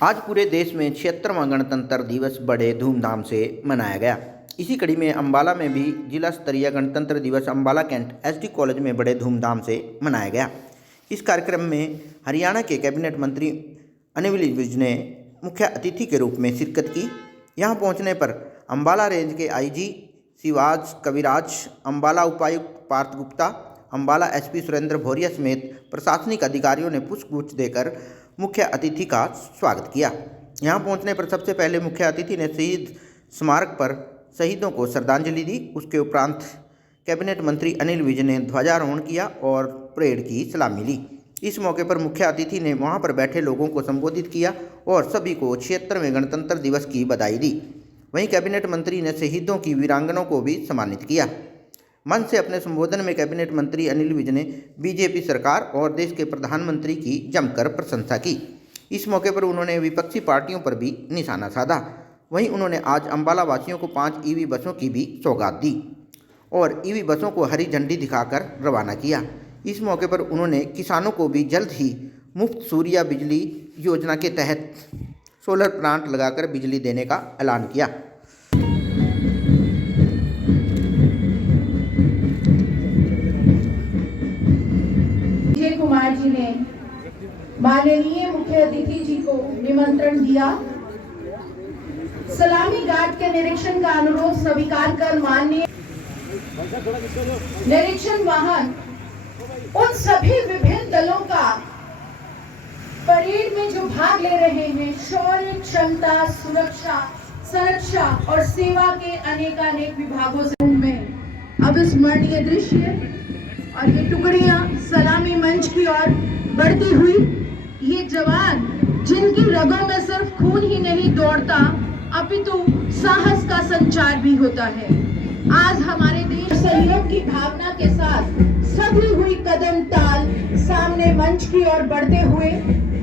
आज पूरे देश में 76वां गणतंत्र दिवस बड़े धूमधाम से मनाया गया। इसी कड़ी में अंबाला में भी जिला स्तरीय गणतंत्र दिवस अंबाला कैंट एसडी कॉलेज में बड़े धूमधाम से मनाया गया। इस कार्यक्रम में हरियाणा के कैबिनेट मंत्री अनिल विज ने मुख्य अतिथि के रूप में शिरकत की। यहां पहुंचने पर अंबाला रेंज के आईजी शिवाज कविराज, अंबाला उपायुक्त पार्थ गुप्ता, अंबाला एसपी सुरेंद्र भौरिया समेत प्रशासनिक अधिकारियों ने पुष्पगुच्छ देकर मुख्य अतिथि का स्वागत किया। यहां पहुंचने पर सबसे पहले मुख्य अतिथि ने शहीद स्मारक पर शहीदों को श्रद्धांजलि दी। उसके उपरांत कैबिनेट मंत्री अनिल विज ने ध्वजारोहण किया और परेड की सलामी ली। इस मौके पर मुख्य अतिथि ने वहां पर बैठे लोगों को संबोधित किया और सभी को 76वें गणतंत्र दिवस की बधाई दी। वहीं कैबिनेट मंत्री ने शहीदों की वीरांगनाओं को भी सम्मानित किया। मंच से अपने संबोधन में कैबिनेट मंत्री अनिल विज ने बीजेपी सरकार और देश के प्रधानमंत्री की जमकर प्रशंसा की। इस मौके पर उन्होंने विपक्षी पार्टियों पर भी निशाना साधा। वहीं उन्होंने आज अंबाला वासियों को 5 ईवी बसों की भी सौगात दी और ईवी बसों को हरी झंडी दिखाकर रवाना किया। इस मौके पर उन्होंने किसानों को भी जल्द ही मुफ्त सूर्य बिजली योजना के तहत सोलर प्लांट लगाकर बिजली देने का ऐलान किया। अजय कुमार जी ने माननीय मुख्य अतिथि जी को निमंत्रण दिया। सलामी गार्ड के निरीक्षण का अनुरोध स्वीकार कर माननीय निरीक्षण वाहन उन सभी विभिन्न दलों का परेड में जो भाग ले रहे हैं, शौर्य, क्षमता, सुरक्षा, संरक्षा और सेवा के अनेकानेक विभागों से में अब स्मरणीय दृश्य और ये टुकड़ियां सलामी मंच की ओर बढ़ती हुई, ये जवान जिनकी रगों में सिर्फ खून ही नहीं दौड़ता अपितु साहस का संचार भी होता है। आज हमारे देश सहयोग की भावना के साथ सधी हुई कदम ताल सामने मंच की ओर बढ़ते हुए,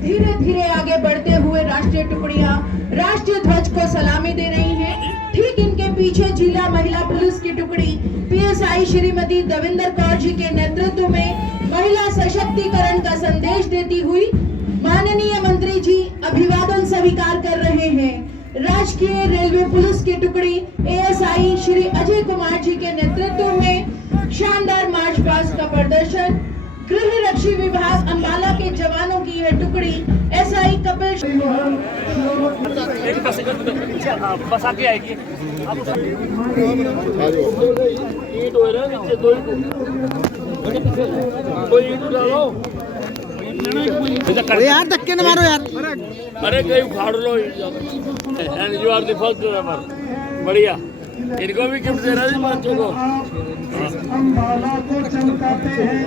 धीरे धीरे आगे बढ़ते हुए राष्ट्रीय टुकड़ियां राष्ट्रीय ध्वज को सलामी दे रही हैं। ठीक इनके पीछे जिला महिला पुलिस की टुकड़ी पीएसआई श्रीमती देवेंद्र कौर जी के नेतृत्व में महिला सशक्तिकरण का संदेश देती हुई माननीय मंत्री जी अभिवादन स्वीकार कर रहे हैं। राजकीय रेलवे पुलिस की टुकड़ी एएसआई श्री अजय कुमार जी के नेतृत्व में शानदार मार्च पास्ट का प्रदर्शन। गृह रक्षी विभाग अंबाला के जवानों की यह टुकड़ी एसआई कपिल बस आगे आएगी। यार धक्के न मारो यार। अरे कहीं उखाड़ लो। And you are the first driver. बढ़िया, इनको भी गिफ्ट दे रहा है बच्चों को। अंबाला को चमकाते हैं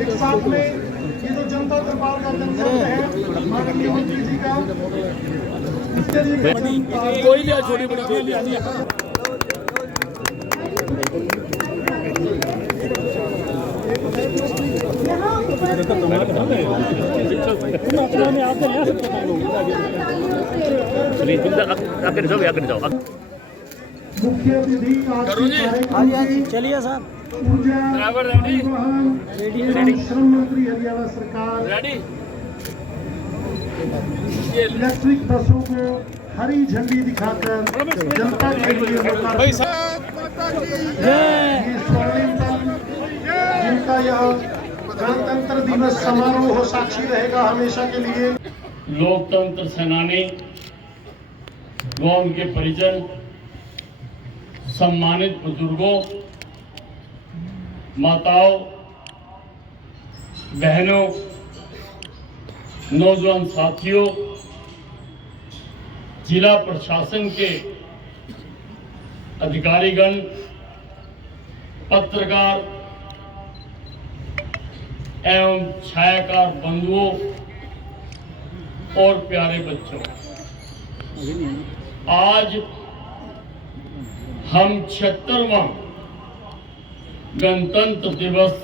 एक साथ में। ये तो जनता दरबार का जनसंघ है माननीय मंत्री जी का। कोई लिया, छोटी बड़ी कोई लिया। मुख्य अतिथि चलिए साहब। Driver ready? श्रम मंत्री हरियाणा सरकार रेडी? इलेक्ट्रिक बसों को हरी झंडी दिखाकर जनता के लिए ये स्वर्णिम दल जिनका यह गणतंत्र दिवस समारोह हो साक्षी रहेगा हमेशा के लिए। लोकतंत्र सेनानी व उनके परिजन, सम्मानित बुजुर्गों, माताओं, बहनों, नौजवान साथियों, जिला प्रशासन के अधिकारीगण, पत्रकार एवं छायाकार बंधुओं और प्यारे बच्चों, आज हम 76वां गणतंत्र दिवस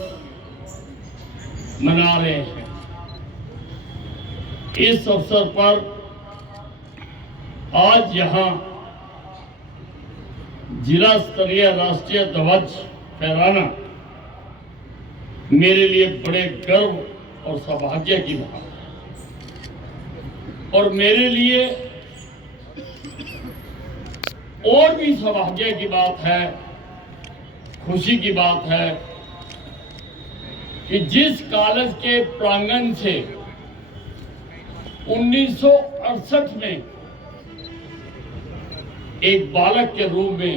मना रहे हैं। इस अवसर पर आज यहां जिला स्तरीय राष्ट्रीय ध्वज फहराना मेरे लिए बड़े गर्व और सौभाग्य की बात है। और मेरे लिए और भी सौभाग्य की बात है, खुशी की बात है कि जिस कॉलेज के प्रांगण से 1968 में एक बालक के रूप में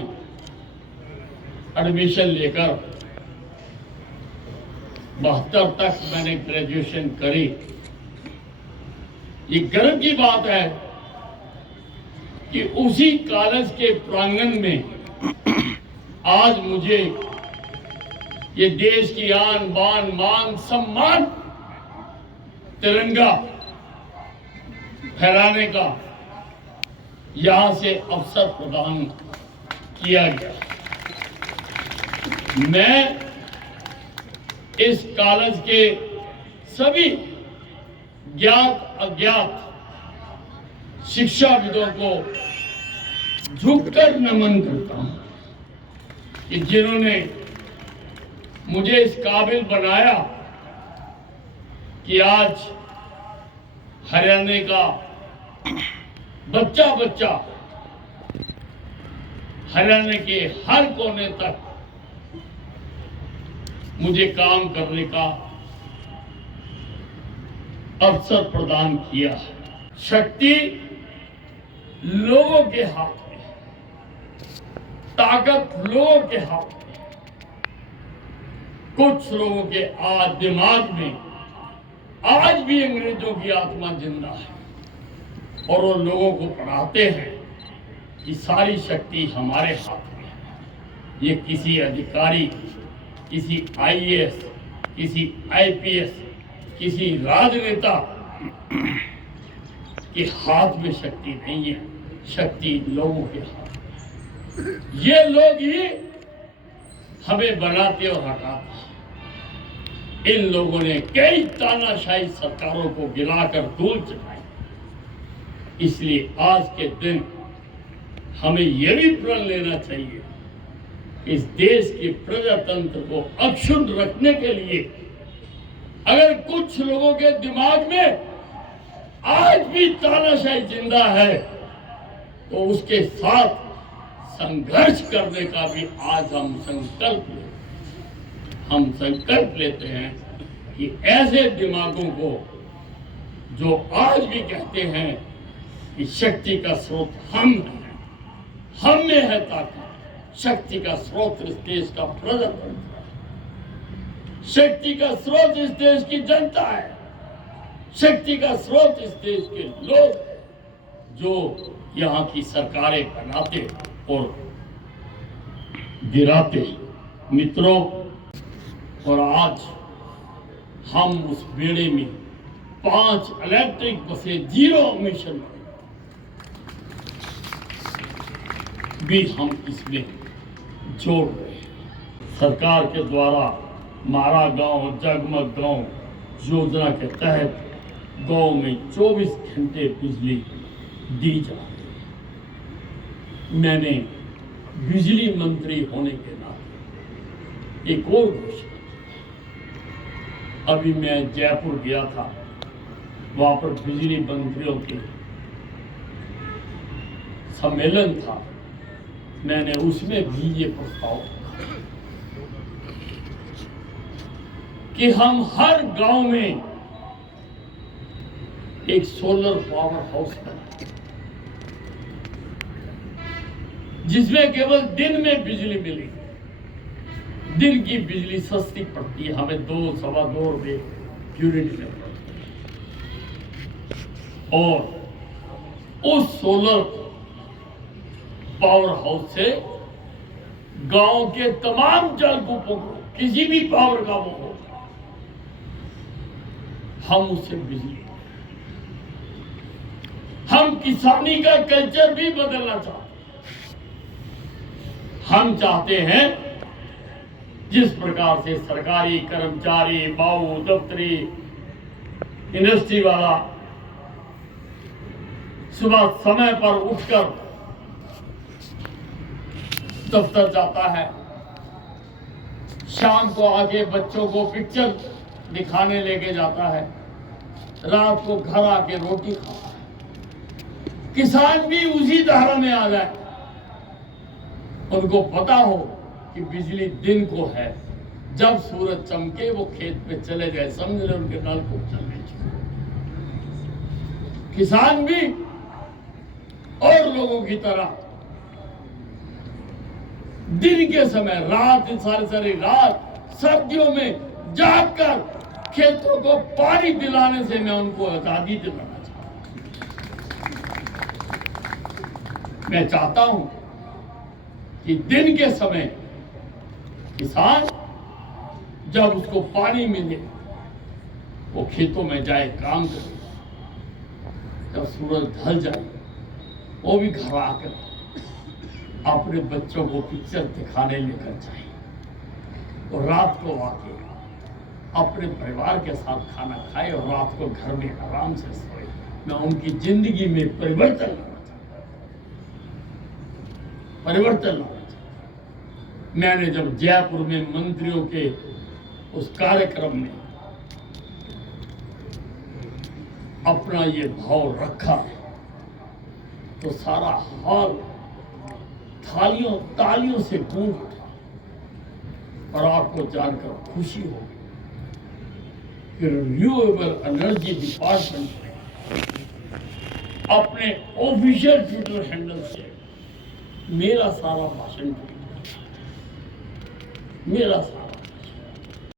एडमिशन लेकर 72 तक मैंने ग्रेजुएशन करी, ये गर्व की बात है कि उसी कॉलेज के प्रांगण में आज मुझे ये देश की आन बान मान सम्मान तिरंगा फहराने का यहां से अवसर प्रदान किया गया। मैं इस कॉलेज के सभी ज्ञात अज्ञात शिक्षाविदों को झुककर नमन करता हूं कि जिन्होंने मुझे इस काबिल बनाया कि आज हरियाणा का बच्चा बच्चा हरियाणा के हर कोने तक मुझे काम करने का अवसर प्रदान किया है। शक्ति लोगों के हाथ में, ताकत लोगों के हाथ में। कुछ लोगों के आज दिमाग में आज भी अंग्रेजों की आत्मा जिंदा है और वो लोगों को पढ़ाते हैं कि सारी शक्ति हमारे हाथ में है। ये किसी अधिकारी, किसी आईएएस, किसी आईपीएस, किसी राजनेता के हाथ में शक्ति नहीं है, शक्ति लोगों के हाथ में। ये लोग ही हमें बनाते और हटाते हैं। इन लोगों ने कई तानाशाही सरकारों को गिराकर धूल चटाई। इसलिए आज के दिन हमें यह भी प्रण लेना चाहिए, इस देश के प्रजातंत्र को अक्षुण्ण रखने के लिए अगर कुछ लोगों के दिमाग में आज भी तानाशाही जिंदा है तो उसके साथ संघर्ष करने का भी आज हम संकल्प लेते हैं कि ऐसे दिमागों को जो आज भी कहते हैं कि शक्ति का स्रोत हम हैं, हम में है ताकत। शक्ति का स्रोत इस देश का प्रजातंत्र है, शक्ति का स्रोत इस देश की जनता है, शक्ति का स्रोत इस देश के लोग हैं जो यहाँ की सरकारें बनाते और गिराते। मित्रों, और आज हम उस बेड़े में 5 इलेक्ट्रिक बसें 0 एमिशन भी हम इसमें जोड़ रहे हैं। सरकार के द्वारा मारा गांव जगमग गांव योजना के तहत गांव में 24 घंटे बिजली दी जा रही है। मैंने बिजली मंत्री होने के नाते एक और घोषणा, अभी मैं जयपुर गया था, वहां पर बिजली मंत्रियों के सम्मेलन था, मैंने उसमें भी ये प्रस्ताव कि हम हर गांव में एक सोलर पावर हाउस बनाएं जिसमें केवल दिन में बिजली मिलेगी। दिन की बिजली सस्ती पड़ती है, हमें 2-2.25 रुपए यूनिट में पड़ती है। और उस सोलर पावर हाउस से गांव के तमाम जलकूपों को, किसी भी पावर का वो हो, हम उससे बिजली, हम किसानी का कल्चर भी बदलना चाहते हैं। हम चाहते हैं जिस प्रकार से सरकारी कर्मचारी, बाऊ, दफ्तरी, इंडस्ट्री वाला सुबह समय पर उठकर दफ्तर जाता है, शाम को आके बच्चों को पिक्चर दिखाने लेके जाता है, रात को घर आके रोटी खाता है, किसान भी उसी धारा में आ जाए, उनको पता हो कि बिजली दिन को है, जब सूरज चमके वो खेत पे चले जाए, समझ रहे उनके नलकूप चलने चाहिए। किसान भी और लोगों की तरह दिन के समय, रात सारी रात सर्दियों में जाग कर खेतों को पानी पिलाने से मैं उनको आजादी दिलाना चाहता हूं। मैं चाहता हूं कि दिन के समय किसान जब उसको पानी मिले वो खेतों में जाए, काम करे, जब सूरज ढल जाए वो भी घर आकर अपने बच्चों को पिक्चर दिखाने लेकर जाए, और रात को आके अपने परिवार के साथ खाना खाए और रात को घर में आराम से सोए। मैं उनकी जिंदगी में परिवर्तन लाना चाहता हूं, परिवर्तन लाना चाहता हूं। मैंने जब जयपुर में मंत्रियों के उस कार्यक्रम में अपना ये भाव रखा तो सारा हॉल तालियों से गूंज उठा, और आपको जानकर खुशी होगी कि रिन्यूएबल एनर्जी डिपार्टमेंट ने अपने ऑफिशियल ट्विटर हैंडल से मेरा सारा भाषण, मेरा सारा